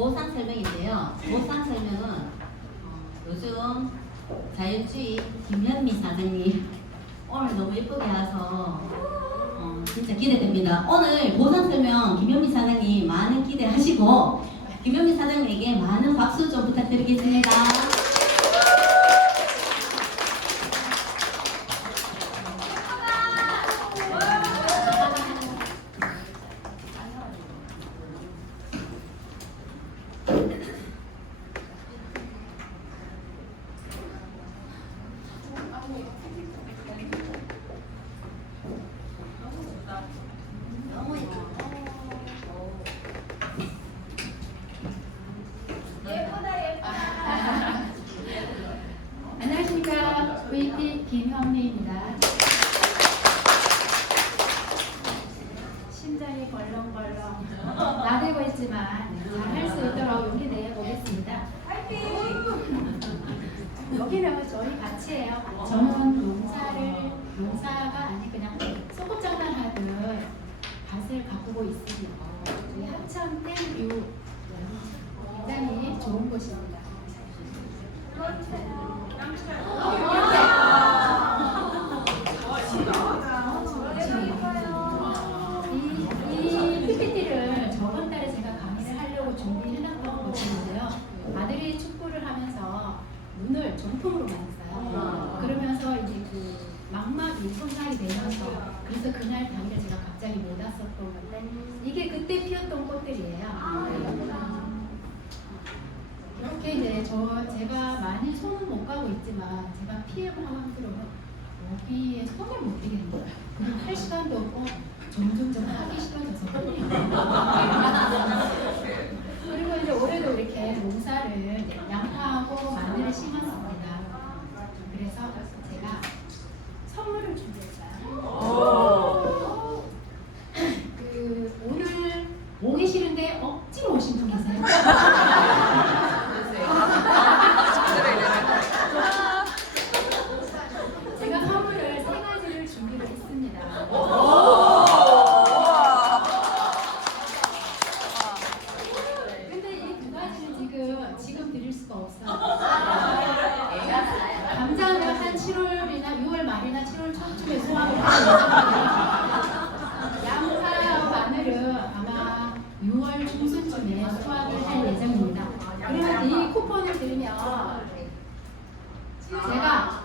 보상 설명인데요. 보상 설명은 요즘 자율주의 김현미 사장님 오늘 너무 예쁘게 와서 진짜 기대됩니다. 오늘 보상 설명 김현미 사장님 많은 기대하시고 김현미 사장님에게 많은 박수 좀 부탁드리겠습니다. 안녕하십니까. VP 김현미입니다. 심장이 벌렁벌렁 나대고 있지만 잘 할 수 있도록 용기 내보겠습니다. 여기는 저희 같이예요. 저는 농사가 아니 그냥 소꿉장난 하듯 밭을 가꾸고 있습니다. 저희 합천 땡뷰 굉장히 좋은 곳입니다. 이 PPT를 저번 달에 제가 강의를 하려고 준비해놨던 것인데요. 아들이 축구를 하면서 눈을 정품으로 만졌어요. 그러면서 이제 그 망막이 손상이 되면서 그래서 그날 당일에 제가 갑자기 못 왔었던 건데 이게 그때 피었던 꽃들이에요. 이렇게 이제 제가 많이 손은 못 가고 있지만 제가 피해 상황들은 여기에 손을 못 대겠는 거예요. 그리고 할 시간도 없고 점점 하기 싫어져서 그리고 이제 올해도 이렇게 농사를 양파하고 마늘을 심었습니다. 그래서 제가 선물을 준비했어요. 오늘 오기 싫은데 억지로 오신 분 계세요? 제가 선물을 3가지를 준비를 했습니다. 근데 이 2가지는 지금 드릴 수가 없어요. 감자는 한 7월이나 6월 말이나 7월 초쯤에 수확을 할 예정이에요. 양파와 마늘은 아마 6월 중순쯤에 수확을 할 예정입니다. 그러면 이 쿠폰을 드리면 제가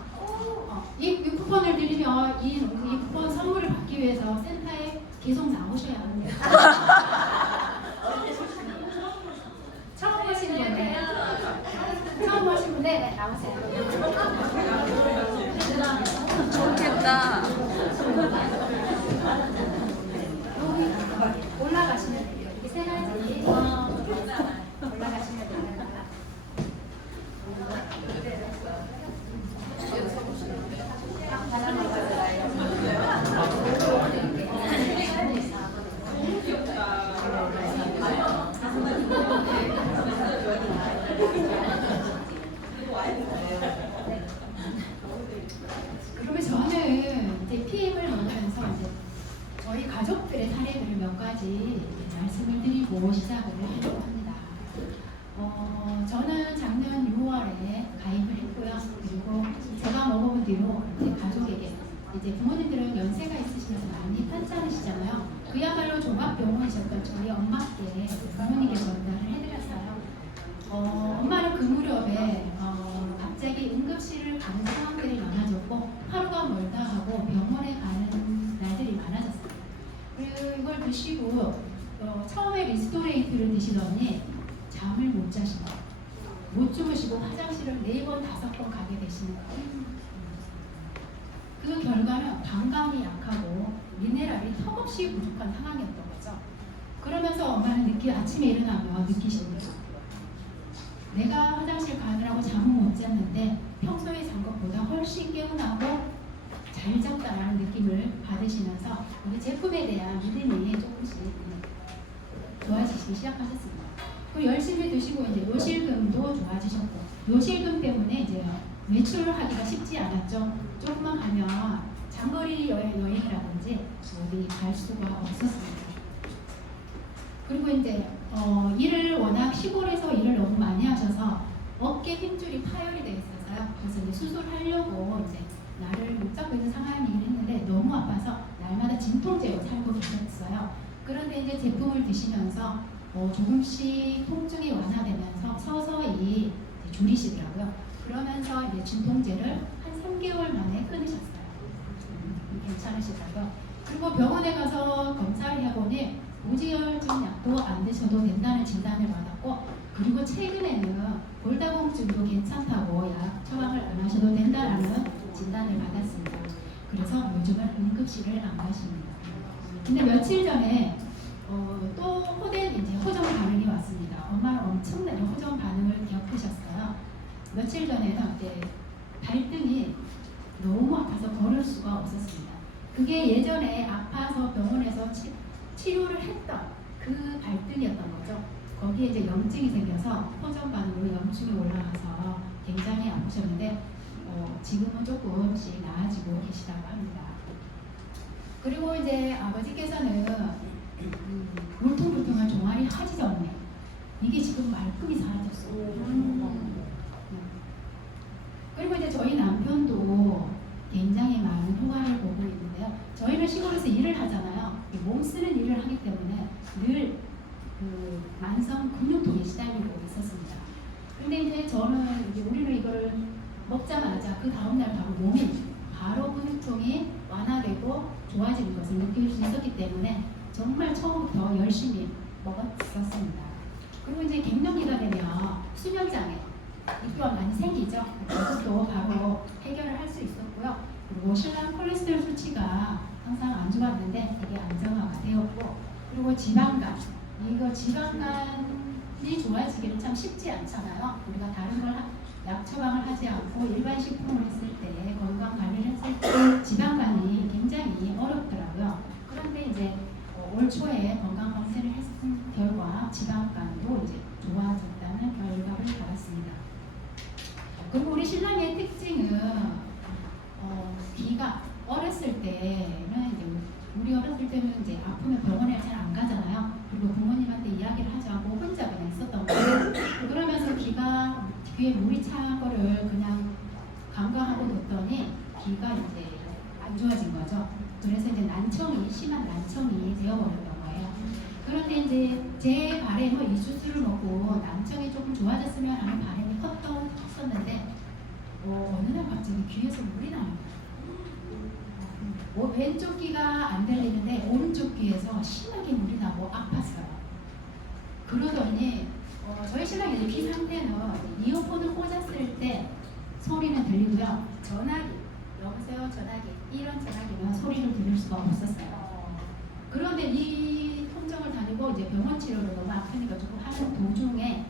이 쿠폰을 드리면 이 쿠폰 선물을 받기 위해서 센터에 계속 나오셔야 합니다. 처음 오신 분들, 네, 나오세요. 좋겠다. 여기 올라가시면 돼요. 이렇게 3가지 올라가시면 됩니다. 그러면 저는 이제 PM을 넣으면서 이제 저희 가족들의 사례들을 몇 가지 말씀을 드리고 시작을 하려고 합니다. 저는 작년 6월에 가입을 했고요. 그리고 제가 먹어본 뒤로 이제 가족에게 이제 부모님들은 연세가 있으시면서 많이 편찮으시잖아요. 그야말로 종합병원이셨던 저희 엄마께 부모님께 전달을 해드렸어요. 엄마는 그 무렵에 갑자기 응급실을 가는 상황들이 많아졌고 하루가 멀다 하고 병원에 가는 날들이 많아졌어요. 그리고 이걸 드시고 처음에 리스토레이트를 드시더니 잠을 못 자시고 못 주무시고 화장실을 4번, 5번 가게 되시는 거예요. 그 결과는 방광이 약하고 미네랄이 턱없이 부족한 상황이었던 거죠. 그러면서 엄마는 아침에 일어나면 느끼시는 거예요. 내가 화장실 가느라고 잠을 못 잤는데 평소에 잔 것보다 훨씬 개운하고 잘 잤다라는 느낌을 받으시면서 우리 제품에 대한 믿음이 조금씩 좋아지시기 시작하셨습니다. 그리고 열심히 드시고 이제 요실금도 좋아지셨고 요실금 때문에 이제 외출을 하기가 쉽지 않았죠. 조금만 가면 장거리 여행이라든지 어디 갈 수가 없었습니다. 그리고 이제 일을 워낙 시골에서 일을 너무 많이 하셔서 어깨 힘줄이 파열이 되어 있어서요. 그래서 이제 수술하려고 이제 나를 못 잡고 있는 상황이긴 했는데 너무 아파서 날마다 진통제로 살고 계셨어요. 그런데 이제 제품을 드시면서 조금씩 통증이 완화되면서 서서히 이제 줄이시더라고요. 그러면서 이제 진통제를 한 3개월 만에 끊으셨어요. 괜찮으시다고요. 그리고 병원에 가서 검사를 해보니 고지혈증 약도 안 드셔도 된다는 진단을 받았고, 그리고 최근에는 골다공증도 괜찮다고 약 처방을 안 하셔도 된다라는 진단을 받았습니다. 그래서 요즘은 응급실을 안 가십니다. 근데 며칠 전에 또 호된 이제 호정 반응이 왔습니다. 엄마는 엄청나게 호정 반응을 겪으셨어요. 며칠 전에는 이제 발등이 너무 아파서 걸을 수가 없었습니다. 그게 예전에 아파서 병원에서 치료를 했던 그 발등이었던 거죠. 거기에 이제 염증이 생겨서 호전 반응으로 염증이 올라와서 굉장히 아프셨는데 지금은 조금씩 나아지고 계시다고 합니다. 그리고 이제 아버지께서는 울퉁불퉁한 종아리 하지정맥, 이게 지금 말끔히 사라졌어요. 그리고 이제 저희 남편도 굉장히 많은 효과를 보고 있는데요. 저희는 시골에서 일을 하잖아요. 몸 쓰는 일을 하기 때문에 늘 만성 근육통에 시달리고 있었습니다. 근데 이제 저는 우리는 이거를 먹자마자 그 다음날 바로 몸이 바로 근육통이 완화되고 좋아지는 것을 느낄 수 있었기 때문에 정말 처음부터 열심히 먹었었습니다. 그리고 이제 갱년기가 되면 수면장애 이 또한 많이 생기죠. 그것도 바로 해결을 할 수 있었고요. 그리고 신랑 콜레스테롤 수치가 항상 안 좋았는데 이게 안정화가 되었고, 그리고 지방간, 이거 지방간이 좋아지기는 참 쉽지 않잖아요. 우리가 다른 걸 약 처방을 하지 않고 일반 식품을 했을 때, 건강 관리를 했을 때 지방간이 굉장히 어렵더라고요. 그런데 이제 올 초에 건강 검진을 했은 결과 지방간도 이제 좋아졌다는 결과를 받았습니다. 그리고 우리 신랑의 특징은 귀가 어렸을 때는 이제 우리 어렸을 때는 이제 아프면 병원에 잘 안 가잖아요. 그리고 부모님한테 이야기를 하지 않고 혼자 그냥 있었던 거예요. 그러면서 귀에 물이 찬 거를 그냥 간과하고 뒀더니 귀가 이제 안 좋아진 거죠. 그래서 이제 심한 난청이 되어버렸던 거예요. 그런데 이제 제 바람은 이 수술을 먹고 난청이 조금 좋아졌으면 하는 바람이 컸었는데 어느 날 갑자기 귀에서 물이 나는 거예요. 왼쪽 귀가 안 들리는데 오른쪽 귀에서 심하게 물이 나고 아팠어요. 그러더니 저희 신랑이 이제 귀 상태는 이어폰을 꽂았을 때 소리는 들리고요. 전화기, 여보세요 전화기, 이런 전화기는 소리를 들을 수가 없었어요. 그런데 이 통정을 다니고 이제 병원 치료를 너무 아프니까 조금 하는 도중에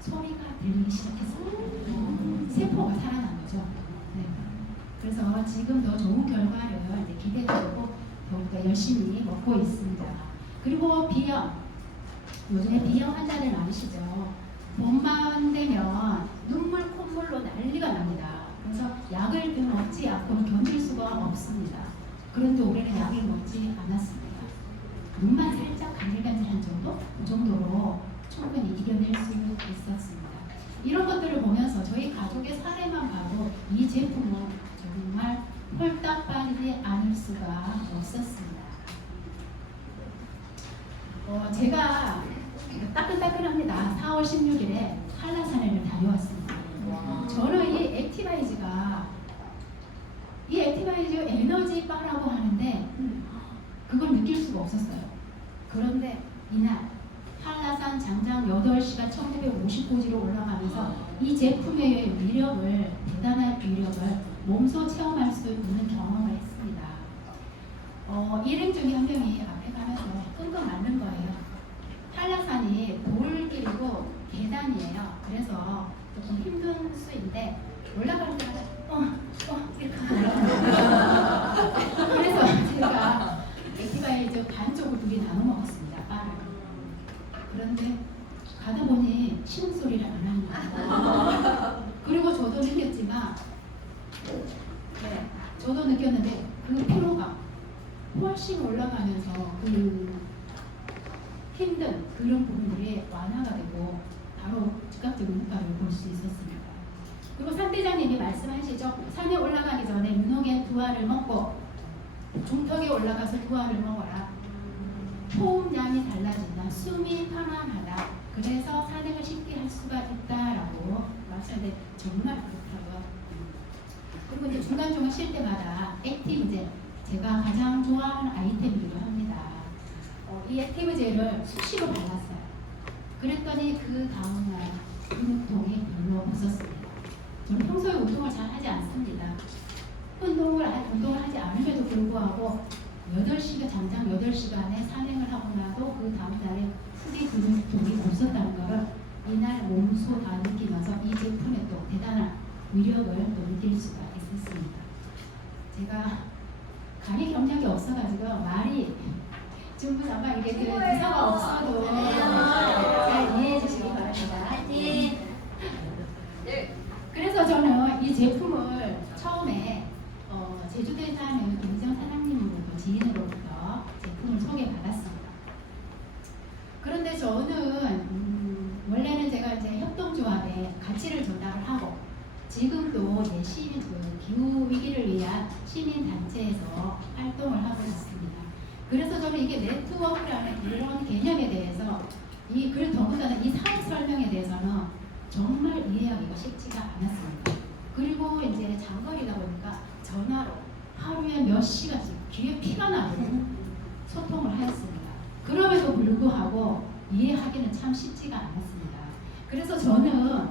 소리가 들리기 시작했어요. 세포가 살아난 거죠. 네. 그래서 지금 더 좋은 결과를 이제 기대하고 더욱더 열심히 먹고 있습니다. 그리고 비염, 요즘에 비염 환자들 많으시죠. 봄만 되면 눈물, 콧물로 난리가 납니다. 그래서 약을 먹지 않고 견딜 수가 없습니다. 그런데 올해는 약을 먹지 않았습니다. 눈만 살짝 간질간질한 정도? 그 정도로 충분히 이겨낼 수 있었습니다. 이런 것들을 보면서 저희 가족의 사례만 봐도 이 제품은 정말 홀딱 빠지지 않을 수가 없었습니다. 제가 따끈따끈합니다. 4월 16일에 한라산을 다녀왔습니다. 저는 이 액티바이즈 에너지 바라고 하는데 그걸 느낄 수가 없었어요. 그런데 이날 한라산 장장 8시간 1950고지로 올라가면서 이 제품의 위력을, 대단한 위력을 몸소 체험할 수 있는 경험을 했습니다. 일행 중에 한 명이 앞에 가면서 끙끙 앓는 거예요. 한라산이 돌길이고 계단이에요. 그래서 조금 힘든 수인데 올라갈 때마다 이렇게 올라가요. 그래서 제가 액티바이즈 반쪽을 2개 나눠 먹었습니다. 빵을. 그런데 가다 보니 신음소리를 안 하는 거예요. 그리고 저도 느꼈지만 저도 느꼈는데 그 피로가 훨씬 올라가면서 그 힘든 그런 부분들이 완화가 되고 바로 즉각적인 효과를 볼 수 있었습니다. 그리고 산 대장님이 말씀하시죠. 산에 올라가기 전에 유농의 두알을 먹고 중턱에 올라가서 두알을 먹어라. 호흡량이 달라진다. 숨이 편안하다. 그래서 산행을 쉽게 할 수가 있다라고 말씀하는데 정말 그렇더라고요. 그리고 이제 중간중간 쉴 때마다 액티브젤, 제가 가장 좋아하는 아이템이기도 합니다. 이 액티브젤을 수시로 발랐어요. 그랬더니 그 다음날 근육통이 별로 없었습니다. 저는 평소에 운동을 잘 하지 않습니다. 운동을 하지 않음에도 불구하고 8시간, 장장 8시간에 산행을 하고 나도 그 다음날에 크게 근육통이 없었다는 것을 이날 몸소 다 느끼면서 이 제품에 또 대단한 위력을 또 느낄 수가 있었습니다. 제가 가리 경력이 없어가지고 말이 전부 아마 이게 그 기사가 없어도 잘 이해해 주시기 바랍니다. 화이팅! 그래서 저는 이 제품을 처음에 제주도에 사는 김정 사장님으로부터 지인으로부터 제품을 소개받았습니다. 그런데 저는 원래는 제가 이제 협동조합에 가치를 전달을 하고 지금도 이제 시민 기후 위기를 위한 시민 단체에서 활동을 하고 있습니다. 그래서 저는 이게 네트워크라는 이런 개념에 대해서 그리고 더군다나 이 사업 설명에 대해서는 정말 이해하기가 쉽지가 않았습니다. 그리고 이제 장거리다 보니까 전화로 하루에 몇 시간씩 귀에 피가 나고 소통을 하였습니다. 그럼에도 불구하고 이해하기는 참 쉽지가 않았습니다. 그래서 저는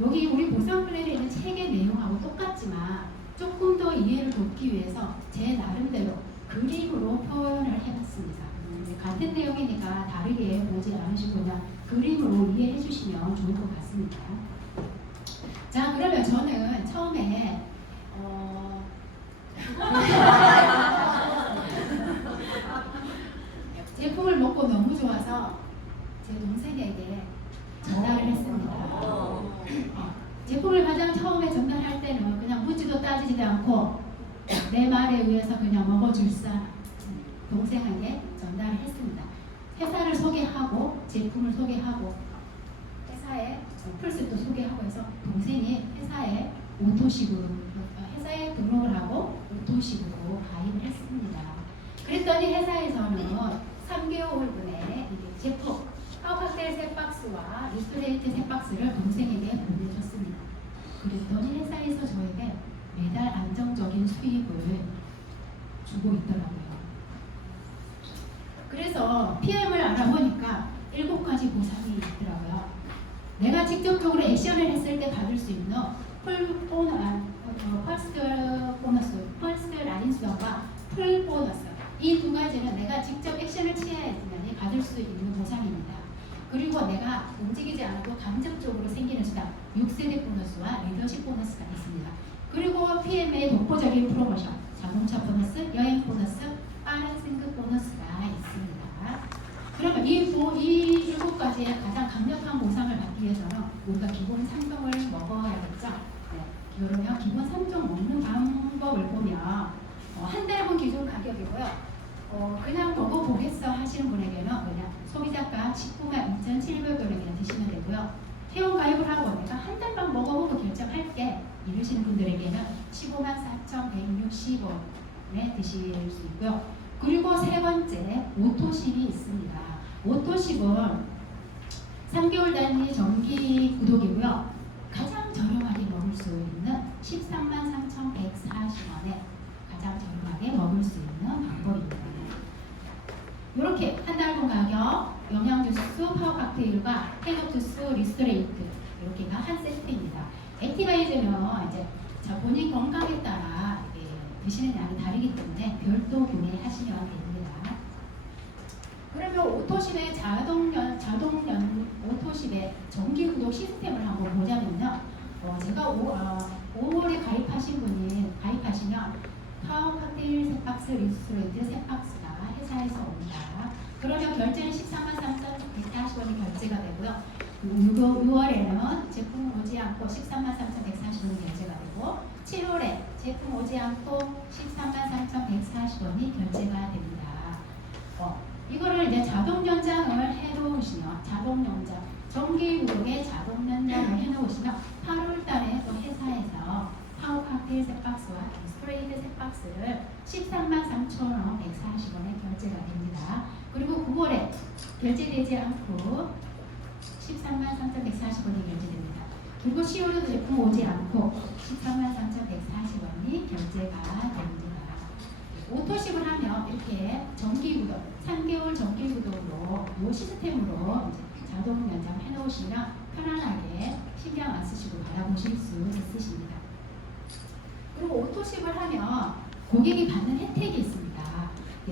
여기 우리 보상 플랜에 있는 책의 내용하고 똑같지만 조금 더 이해를 돕기 위해서 제 나름대로 그림으로 표현을 해봤습니다. 같은 내용이니까 다르게 보지 않으시고 그냥 그림으로 이해해 주시면 좋을 것 같습니다. 자, 그러면 저는 처음에 제품을 먹고 너무 좋아서 제 동생에게 전화를 했습니다. 제품을 가장 처음에 전달할 때는 그냥 묻지도 따지지도 않고 내 말에 의해서 그냥 먹어줄 사람 동생에게 전달을 했습니다. 회사를 소개하고 제품을 소개하고 회사에 플스도 소개하고 해서 동생이 회사에 등록을 하고 오토식으로 가입을 했습니다. 그랬더니 회사에서는 3개월분의 제품 파워칵테일 3박스와 리스토레이트 3박스를 동생에게 보내줬습니다. 그랬더니 회사에서 저에게 매달 안정적인 수입을 주고 있더라고요. 그래서 PM을 알아보니까 7가지 보상이 있더라고요. 내가 직접적으로 액션을 했을 때 받을 수 있는 펄스트 라인 수당과 풀 보너스, 이 2가지는 내가 직접 액션을 취해야지만 받을 수 있는 보상입니다. 그리고 내가 움직이지 않아도 감정적으로 생기는 수당 6세대 보너스와 리더십 보너스가 있습니다. 그리고 PM의 독보적인 프로모션, 자동차 보너스, 여행 보너스, 빠른 승급 보너스가 있습니다. 그러면 이 7가지의 가장 강력한 보상을 받기 위해서는 우리가 기본 3종을 먹어야겠죠. 네. 그러면 기본 3종 먹는 방법을 보면 한 달분 기준 가격이고요. 그냥 먹어보겠어 하시는 분에게는 그냥 소비자가 19만 2,700원에 드시면 되고요. 회원 가입을 하고 내가 한 달만 먹어보고 결정할게 이러시는 분들에게는 15만 4,160원에 드실 수 있고요. 그리고 세 번째 오토십이 있습니다. 오토십은 3개월 단위 정기 구독이고요. 가장 저렴하게 먹을 수 있는 13만 3,140원에 가장 저렴하게 먹을 수 있는 방법입니다. 이렇게 한 달분 가격, 영양주스, 파워칵테일과 해독주스, 리스토레이트 이렇게가 한 세트입니다. 액티바이저는 이제 본인 건강에 따라 드시는 양이 다르기 때문에 별도 구매하시면 됩니다. 그러면 오토십의 오토십의 정기 구독 시스템을 한번 보자면요. 제가 5월에 가입하시면 파워칵테일 3박스, 리스토레이트 3박스가 회사에서 옵니다. 그러면 결제는 14만 3,140원이 결제가 되고요. 6월에는 제품 오지 않고 13만 3,140원이 결제가 되고 7월에 제품 오지 않고 13만 3,140원이 결제가 됩니다. 이거를 이제 자동 연장을 해놓으시면 자동 연장 정기 구독에 자동 연장을 해놓으시면 8월 달에 또 회사에서 파워 칵테일 세 박스와 스프레이드 세 박스를 133,000원 140원에 결제가 됩니다. 그리고 9월에 결제되지 않고 133,140원이 결제됩니다. 그리고 10월에도 제품 오지 않고 133,140원이 결제가 됩니다. 오토십을 하면 이렇게 정기구독, 3개월 정기구독으로 이 시스템으로 이제 자동 연장 해놓으시면 편안하게 신경 안 쓰시고 받아보실 수 있으십니다. 그리고 오토십을 하면 고객이 받는 혜택이 있습니다.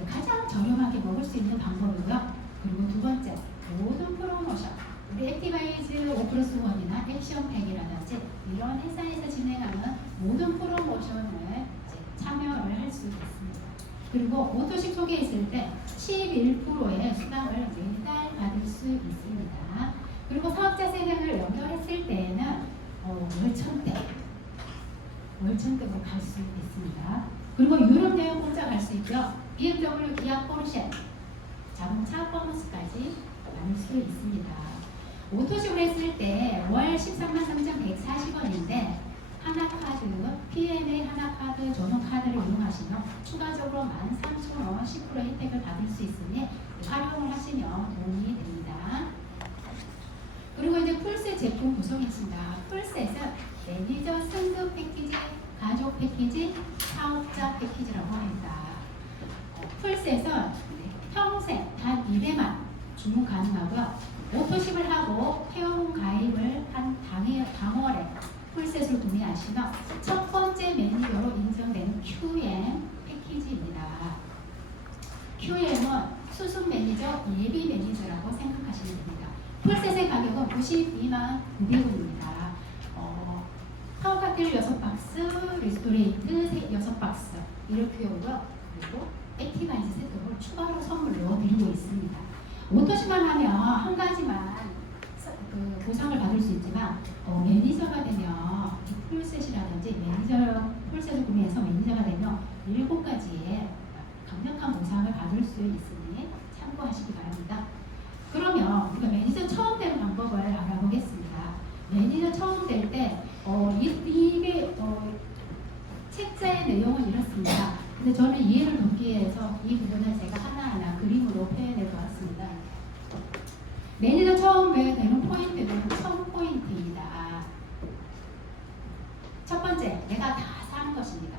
가장 저렴하게 먹을 수 있는 방법이고요. 그리고 두 번째, 모든 프로모션, 우리 액티바이즈 5+1이나 액션팩이라든지 이런 회사에서 진행하는 모든 프로모션을 참여를 할 수 있습니다. 그리고 오토십 소개했을 때 11%의 수당을 매달 받을 수 있습니다. 그리고 사업자 세명을 연결했을 때에는 월천대로 갈 수 있습니다. 그리고 유럽 여행 공짜 갈 수 있고요. BMW, 기아, 포르쉐, 자동차 보너스까지 받을 수 있습니다. 오토십을 했을 때 월 133,140원인데 하나카드, PNA 하나카드 전용카드를 이용하시면 추가적으로 13,000원 10% 혜택을 받을 수 있으니 활용을 하시면 도움이 됩니다. 그리고 이제 풀셋 제품 구성이 있습니다. 풀셋은 매니저 승급 패키지, 가족 패키지, 사업자 패키지라고 합니다. 풀셋은 평생 단 2회만 주문 가능하고요. 오토십을 하고 회원 가입을 한 당월에 풀셋을 구매하시면 첫 번째 매니저로 인정되는 QM 패키지입니다. QM은 수습 매니저, 예비 매니저라고 생각하시면 됩니다. 풀셋의 가격은 92만 900원입니다. 파워카틀 6박스, 리스토레이트 6박스 이렇게 오고요. 그리고 액티바이즈 세트를 추가로 선물로 드리고 있습니다. 오토십만 하면 한 가지만 보상을 받을 수 있지만 매니저가 되면 풀셋이라든지 매니저 풀셋을 구매해서 매니저가 되면 7가지의 강력한 보상을 받을 수 있으니 참고하시기 바랍니다. 그러면 우리가 매니저 처음 되는 방법을 알아보겠습니다. 매니저 처음 될 때 이게 책자의 내용은 이렇습니다. 근데 저는 이해를 돕기 위해서 이 부분을 제가 하나하나 그림으로 표현해 보았습니다. 매니저 처음 되는 포인트는 1000포인트입니다. 첫 번째, 내가 다 사는 것입니다.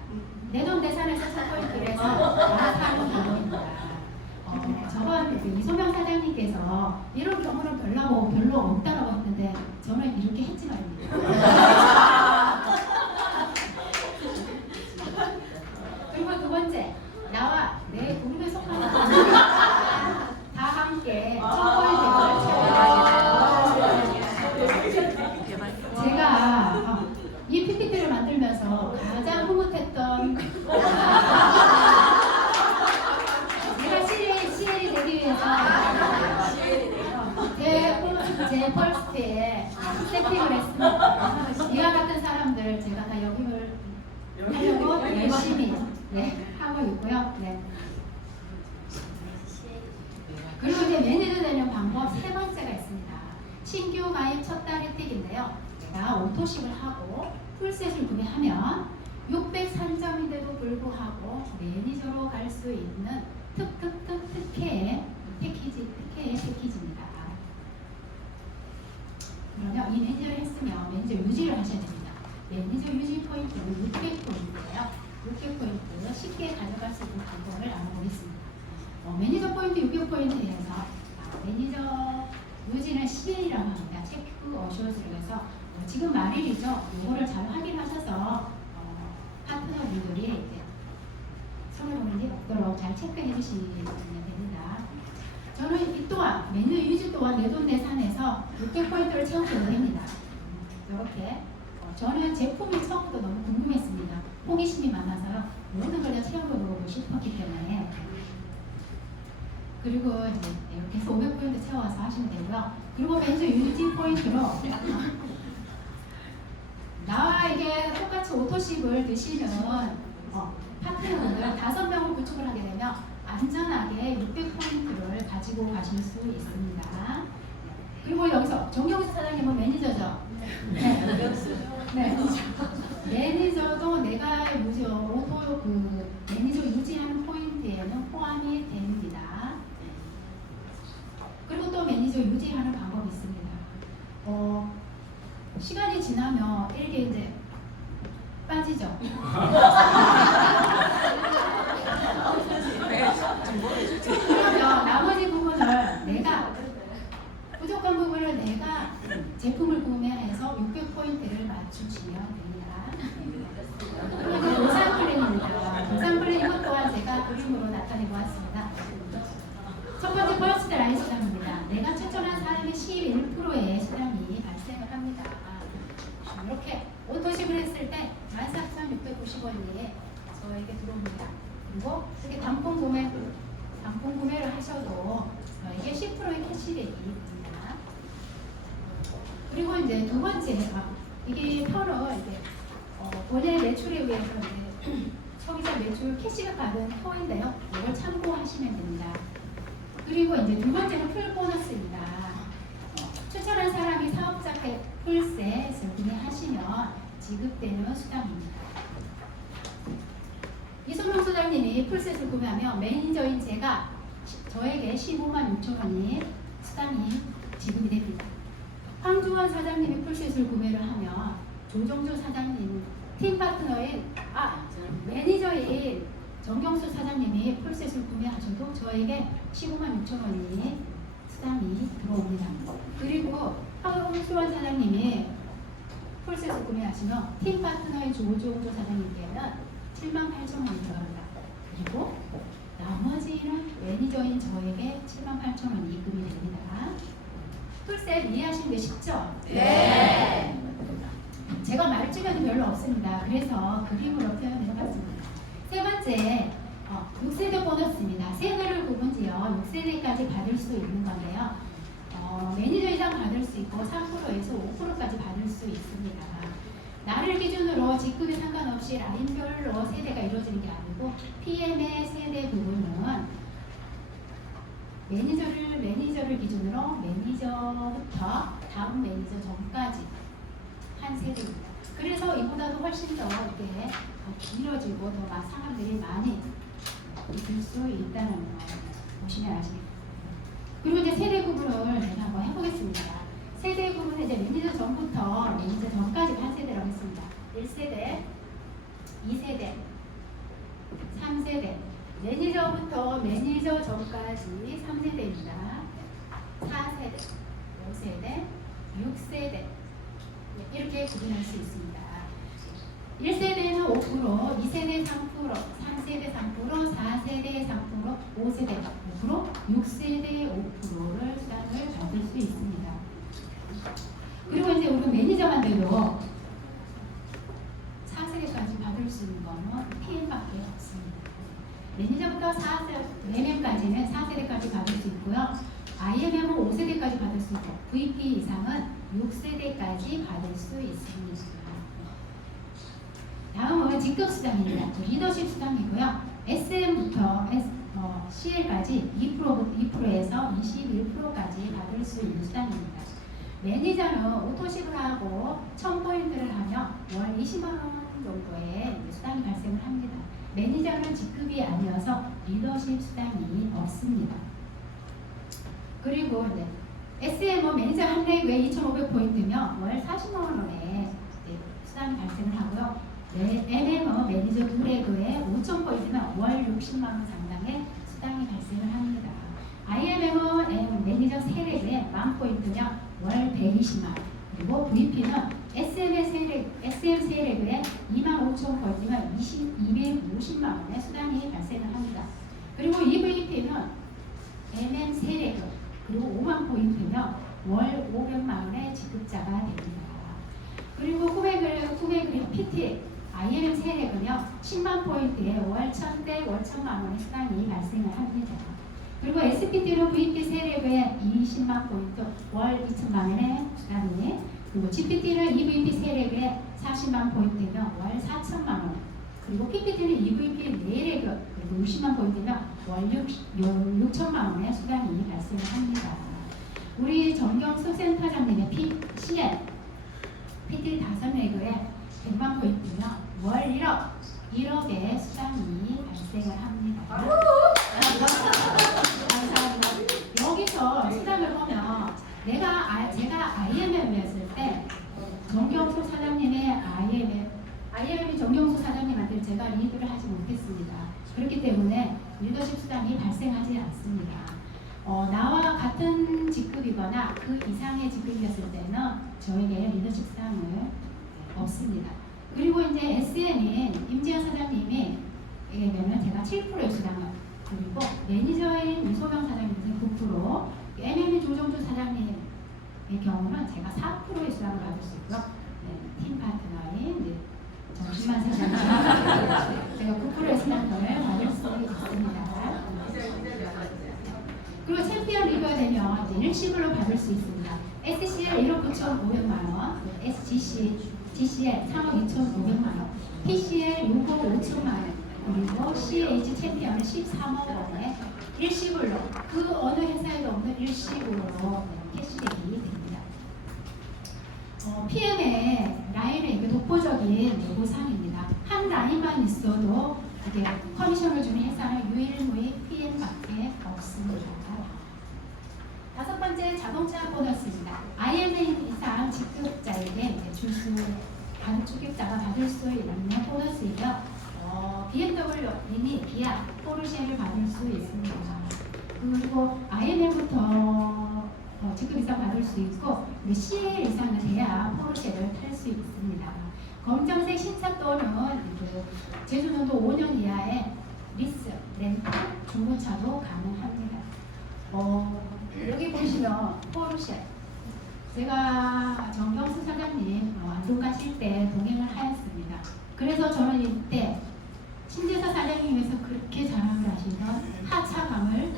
내돈내산에서 1000포인트를 해서 다 사는 부분입니다. 저번 이소명 사장님께서 이런 경우는 별로 없다라고 했는데 저는 이렇게 했지 말입니다. 그리고 두 번째, 나와 내 그룹에 속하는 사람들 다 함께 1000포인트를 채워야 제가 이 PPT를 만들면서 가장 흐뭇했던 제가 CL이 되기 위해서 제 펄스트에 세팅을 했습니다. 이와 같은 사람들 제가 다 역임을 하려고 열심히 하고 있고요. 그리고 이제 매니저 되는 방법 세 번째가 있습니다. 신규 가입 첫 달 혜택인데요. 내가 오토십을 하고 풀셋을 구매하면 603점인데도 불구하고 매니저로 갈 수 있는 특혜의 패키지입니다. 그러면 이 매니저를 했으면 매니저 유지를 하셔야 됩니다. 매니저 유지 포인트는 600포인트예요. 600포인트 쉽게 가져갈 수 있는 방법을 알아보겠습니다. 매니저 포인트 600포인트에서 매니저 유지는 CL이라고 합니다. 체크 어쇼스를 해서 지금 말일이죠. 이거를 잘 확인하셔서 파트너분들이 이제 손해보는 게 없도록 잘 체크해 주시면 됩니다. 저는 이 또한 매니저 유지 또한 내돈내산해서 600포인트를 채우셔도 됩니다. 이렇게 저는 제품이 처음부터 너무 궁금했습니다. 호기심이 많아서요. 모든 걸 다 채워보고 싶었기 때문에 그리고 이제 이렇게 해서 500포인트 채워서 하시면 되고요. 그리고 매니저 유지 포인트로 나와에게 똑같이 오토십을 드시는 파트너분들 5명을 구축을 하게 되면 안전하게 600포인트를 가지고 가실 수 있습니다. 그리고 여기서 정경수 사장님은 매니저죠? 네. 네. 매니저도 내가 오토 그 매니저 유지하는 포인트에는 포함이 됩니다. 그리고 또 매니저 유지하는 방법이 있습니다. 시간이 지나면 이렇게 이제 빠지죠. 그러면 나머지 부분을 내가 부족한 부분을 내가 제품을 구매해서 600포인트를 맞추시면 됩니다. 그리고 보상 플랜입니다. 보상 플랜 이것 또한 제가 그림으로 나타내 보았습니다. 첫 번째 퍼스트 라인 수당입니다. 내가 추천한 사람의 11%의 수당이 발생을 합니다. 이렇게 오토십을 했을 때 14,690원이 저에게 들어옵니다. 그리고 이렇게 단품 구매를 하셔도 저에게 10%의 캐시백이 됩니다. 그리고 이제 두 번째, 이게 표를 이제 본인의 매출에 의해서 이제 소비자 매출 캐시백 받은 표인데요. 이걸 참고하시면 됩니다. 그리고 이제 두 번째는 풀 보너스입니다. 추천한 사람이 사업자 풀셋을 구매하시면 지급되는 수당입니다. 이소명 소장님이 풀셋을 구매하면 매니저인 제가 저에게 15만 6천 원이 수당이 지급이 됩니다. 황주원 사장님이 풀셋을 구매를 하면 조정주 사장님 팀 파트너인 매니저인 정경수 사장님이 풀셋을 구매하셔도 저에게 15만 6천 원이 수당이 들어옵니다. 그리고 황주원 사장님이 풀셋을 구매하시면 팀 파트너인 조정주 사장님께는 7만 8천 원이 들어갑니다. 그리고 나머지는 매니저인 저에게 7만 8천 원 입금이 됩니다. 풀셋 이해하시는 게 쉽죠? 네. 제가 말주변이 별로 없습니다. 그래서 그림으로 표현해봤습니다. 세 번째, 6세대 보너스입니다. 세대를 구분지어 6세대까지 받을 수 있는 건데요. 매니저 이상 받을 수 있고 3%에서 5%까지 받을 수 있습니다. 나를 기준으로 직급에 상관없이 라인별로 세대가 이루어지는 게 아니고 PM의 세대 부분은 매니저를 기준으로 매니저부터 다음 매니저 전까지 한 세대입니다. 그래서 이보다도 훨씬 더 이렇게 길어지고 더 사람들이 많이 있을 수 있다는 거 보시면 아십니다. 그리고 이제 세대 구분을 제가 한번 해보겠습니다. 세대 구분은 이제 매니저 전부터 매니저 전까지 한 세대라고 했습니다. 1세대, 2세대, 3세대, 매니저부터 매니저 전까지 3세대입니다. 4세대, 5세대, 6세대 이렇게 구분할 수 있습니다. 1세대는 5%, 2세대 3%, 3세대 3%, 4세대 3%, 5세대 5%, 6세대 5%를 수당을 받을 수 있습니다. 그리고 이제 우리 매니저만들도 4세대까지 받을 수 있는 거는 PM밖에 없습니다. 매니저부터 4명까지는 4세대까지 받을 수 있고요. IMM은 5세대까지 받을 수 있고 VP 이상은 6세대까지 받을 수 있습니다. 다음은 직급 수당입니다. 리더십 수당이고요. SM부터 CL까지 2%에서 21%까지 받을 수 있는 수당입니다. 매니저는 오토십을 하고 1000포인트를 하면 월 20만 원 정도의 수당이 발생을 합니다. 매니저는 직급이 아니어서 리더십 수당이 없습니다. 그리고 이제 SM은 매니저 한 레그에 2,500포인트면 월 40만 원의 수당이 발생을 하고요. MM은 매니저 두 레그에 5,000포인트면 월 60만 원 상당의 수당이 발생을 합니다. IMM은 매니저 세 레그에 10,000포인트면 월 120만 원. 그리고 VP는 SM 세 레그에 25,000포인트면 250만 원의 수당이 발생을 합니다. 그리고 EVP는 MM 세 레그 그리고 5만 포인트면 월 500만 원의 지급자가 됩니다. 그리고 후배그림 PT IM 세력은요 10만 포인트에 월 1,000대 월 1,000만 원의 수당이 발생을 합니다. 그리고 SPT는 VP 세력에 20만 포인트 월 2,000만 원의 수당이, 그리고 GPT는 EVP 세력에 40만 포인트면 월 4,000만 원 그리고 PPT는 EVP 내외 요시만 보이면 월 6천만 원의 수당이 발생을 합니다. 우리 정경수 센터장님의 CL PT 5매그에 100만 포인트면 월 1억의 수당이 발생을 합니다. 감사합니다. 여기서 수당을 보면 제가 IMM이었을 때 정경수 사장님의 IMM 정경수 사장님한테 제가 리드를 하지 못했습니다. 그렇기 때문에 리더십 수당이 발생하지 않습니다. 나와 같은 직급이거나 그 이상의 직급이었을 때는 저에게 리더십 수당은 없습니다. 그리고 이제 SM인 임지현 사장님이 에게는 제가 7%의 수당을, 그리고 매니저인 이소경 사장님은 9%, MM인 조정주 사장님의 경우는 제가 4%의 수당을 받을 수 있고요. 네, 팀 파트너인 정신만 사장님 제가 9%의 수당을 받을 수 있습니다. 그리고 챔피언 리그가 되면 이제 일시불로 받을 수 있습니다. SCL 1억 9,500만 원, GCL 3억 2,500만 원, PCL 6억 5천만 원, 그리고 CH 챔피언은 13억 원에 일시불로, 그 어느 회사에도 없는 일시불로 캐시백이 됩니다. PM의 라인의 이게 독보적인 요구사항입니다. 한 라인만 있어도 이게 커미션을 주는 회사는 유일무이 PM밖에 없습니다. 5번째 자동차 보너스입니다. IMM 이상 직급자에게 주격자가 받을 수 있는 보너스이고요. BMW, 미니, 기아, 포르쉐를 받을 수 있습니다. 그리고 IMM부터 직급 이상 받을 수 있고 CL 이상은 돼야 포르쉐를 탈 수 있습니다. 검정색 신차 또는 제주도도 5년 이하의 리스, 렌트, 중고차도 가능합니다. 여기 보시면 포르쉐, 제가 정경수 사장님 안동 가실 때 동행을 하였습니다. 그래서 저는 이때 신재사 사장님에서 그렇게 자랑을 하시던 하차감을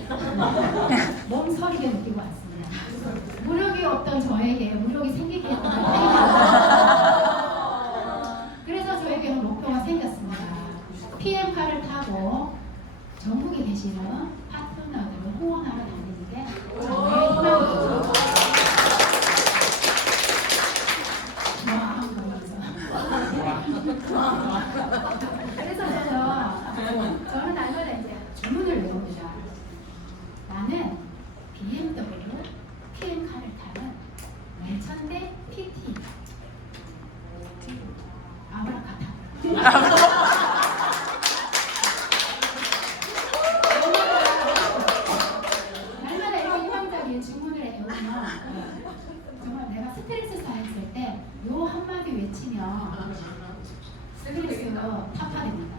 몸서리게 느끼고 왔습니다. 무력이 없던 저에게 무력이 생기게 했던 그래서 저에게는 목표가 생겼습니다. PM카를 타고 전국에 계시는 파트너들을 후원하러 다니는 게 저의 희망입니다. 그래서 저는 날마다 이제 주문을 외웁니다. 나는 BMW PM카를 타는 내천대 PT 아브라카타. 날마다 이렇게 희망적인 주문을 외우면 정말 내가 스트레스 쌓였을 때 요 한마디 외치면 스트레스가 타파됩니다.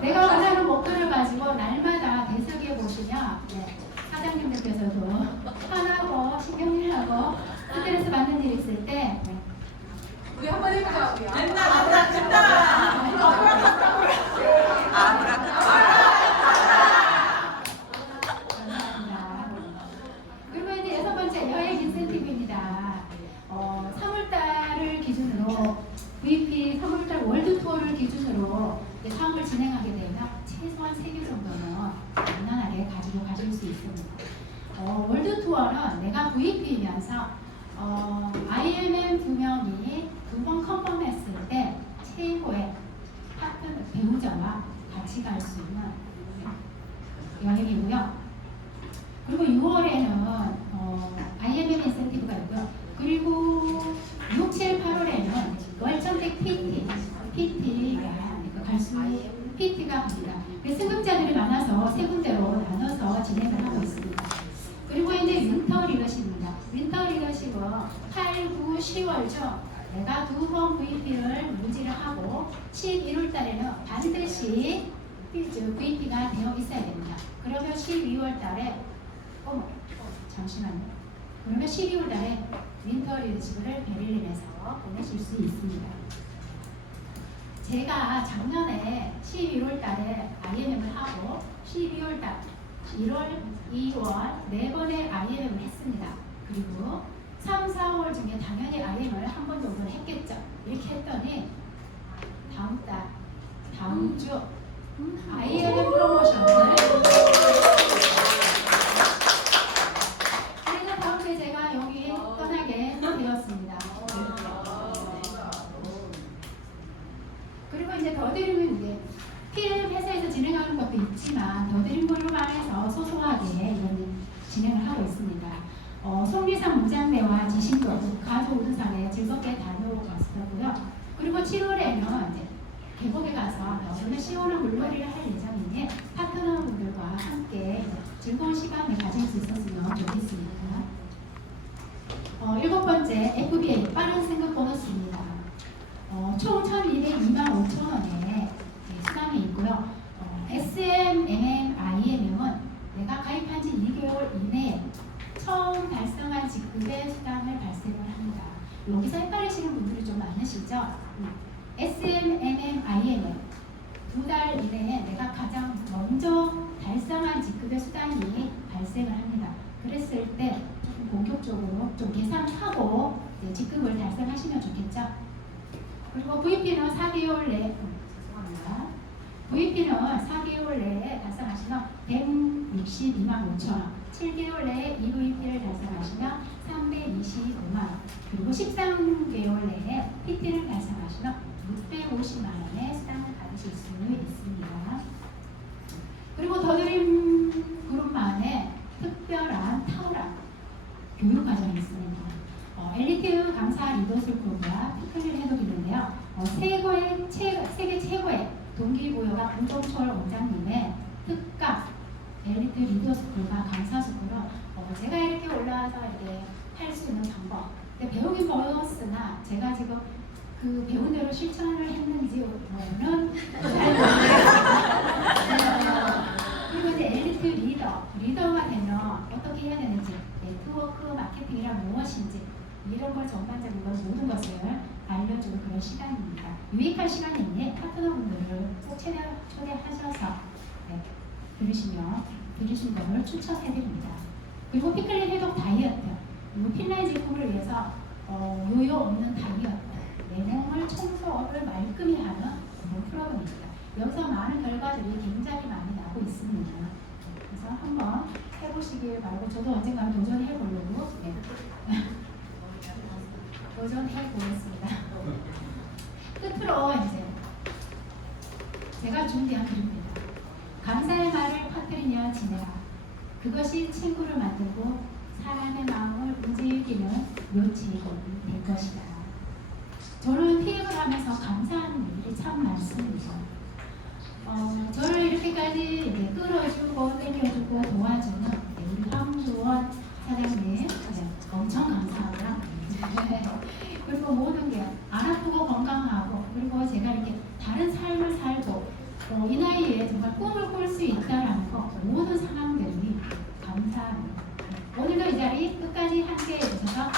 내가 원하는 목표를 가지고 날마다 대석에 보시면 사장님들께서도 화나고 신경질하고 스트레스 받는 일 있을 때 우리 한번 해보자. 그리고 이제 6번째 여행 인센티브입니다. 3월달을 기준으로 VP 3월달 월드 투어를 기준으로 사업을 진행하게 되면 최소한 3개 정도는 무난하게 가지고 가실 수 있습니다. 월드 투어는 내가 VP이면서 IMM 2명이 2번 컨펌했을 때 최고의 파트너 배우자와 같이 갈 수 있는 여행이고요. 그리고 6월에는 IMM 인센티브가 있고요. 그리고 6, 7, 8월에는 월천택 PT가 합니다. 승급자들이 많아서 세 군데로 나눠서 진행을 하고 있습니다. 그리고 이제 윈터 리더십입니다. 윈터 리더십은 8, 9, 10월 중 내가 2번 VP를 유지를 하고 11월 달에는 반드시 VP가 되어 있어야 됩니다. 그러면 12월 달에 잠시만요. 그러면 12월 달에 윈터 리더십을 베를린에서 보내실 수 있습니다. 제가 작년에 11월 달에 IMM을 하고 12월 달, 1월, 2월 4번의 IMM을 했습니다. 그리고 3, 4월 중에 당연히 IM을 한 번 정도는 했겠죠. 이렇게 했더니 다음 달, 다음 주 IM 프로모션을 그래서 다음 주에 제가 여기 떠나게 되었습니다. 그리고 이제 더 드리면 이제 필 회사에서 진행하는 것도 있지만 더 드림 그룹만 해서 소소하게 이런 진행을 하고 있습니다. 속리산 무장대와 지신도 가족 우등산에 즐겁게 다녀왔었고요. 그리고 7월에는 이제 계곡에 가서 너무나 시원한 물놀이를 할 예정이니 파트너분들과 함께 즐거운 시간을 가질 수 있었으면 좋겠습니다. 7번째 FBA 빠른 승급 보너스입니다. 총 1,202만 5천 원의 수당이 있고요. SM, MM, IM은 내가 가입한 지 2개월 이내에 처음 달성한 직급의 수당을 발생을 합니다. 여기서 헷갈리시는 분들이 좀 많으시죠? SM, MM, IM은 2달 이내에 내가 가장 먼저 달성한 직급의 수당이 발생을 합니다. 그랬을 때 조금 본격적으로 좀 계산하고 직급을 달성하시면 좋겠죠? 그리고 VP는 4개월 내에 죄송합니다. VP는 4개월 내에 달성하시면 162만 5천 원, 7개월 내에 EVP를 달성하시면 325만 원, 그리고 13개월 내에 PT를 달성하시면 650만 원의 수당을 받으실 수 있습니다. 그리고 더드림 그룹만의 특별한 탁월한 교육 과정이 있습니다. 엘리트 강사 리더십과 피클을 해독이는데요. 세계 최고의 동기부여가 공정철 원장님의 특강 엘리트 리더스쿨과 강사스쿨은 제가 이렇게 올라와서 이렇게 할 수 있는 방법. 근데 배우긴 배웠으나 제가 지금 그 배운 대로 실천을 했는지는 잘 모르겠어요. 그리고 이제 엘리트 리더가 되면 어떻게 해야 되는지, 네트워크 마케팅이란 무엇인지 이런 걸 전반적인 것 모든 것을 알려주는 그런 시간입니다. 유익한 시간이니 파트너분들을 꼭 초대하셔서 들으신 것을 추천해드립니다. 그리고 피클린 해독 다이어트, 이 필라인 제품을 위해서 요요 없는 다이어트, 내몸을 청소를 말끔히 하는 그런 프로그램입니다. 여기서 많은 결과들이 굉장히 많이 나고 있습니다. 그래서 한번 해보시길 바라고 저도 언젠가 도전해보려고 도전해보겠습니다. 끝으로 이제 제가 준비한 글입니다. 감사의 말을 퍼뜨리며 지내라. 그것이 친구를 만들고 사람의 마음을 움직이는 묘지가 될 것이다. 저는 피해을 하면서 감사하는 일이 참 많습니다. 저를 이렇게까지 이제 끌어주고 땡겨주고 도와주는 우리 황주원 사장님 엄청 감사하고요. 그리고 모든 게 안 아프고 건강하고 그리고 제가 이렇게 다른 삶을 살고 이 나이에 정말 꿈을 꿀 수 있다는 거 모든 상황들이 감사합니다. 오늘도 이 자리 끝까지 함께 해주셔서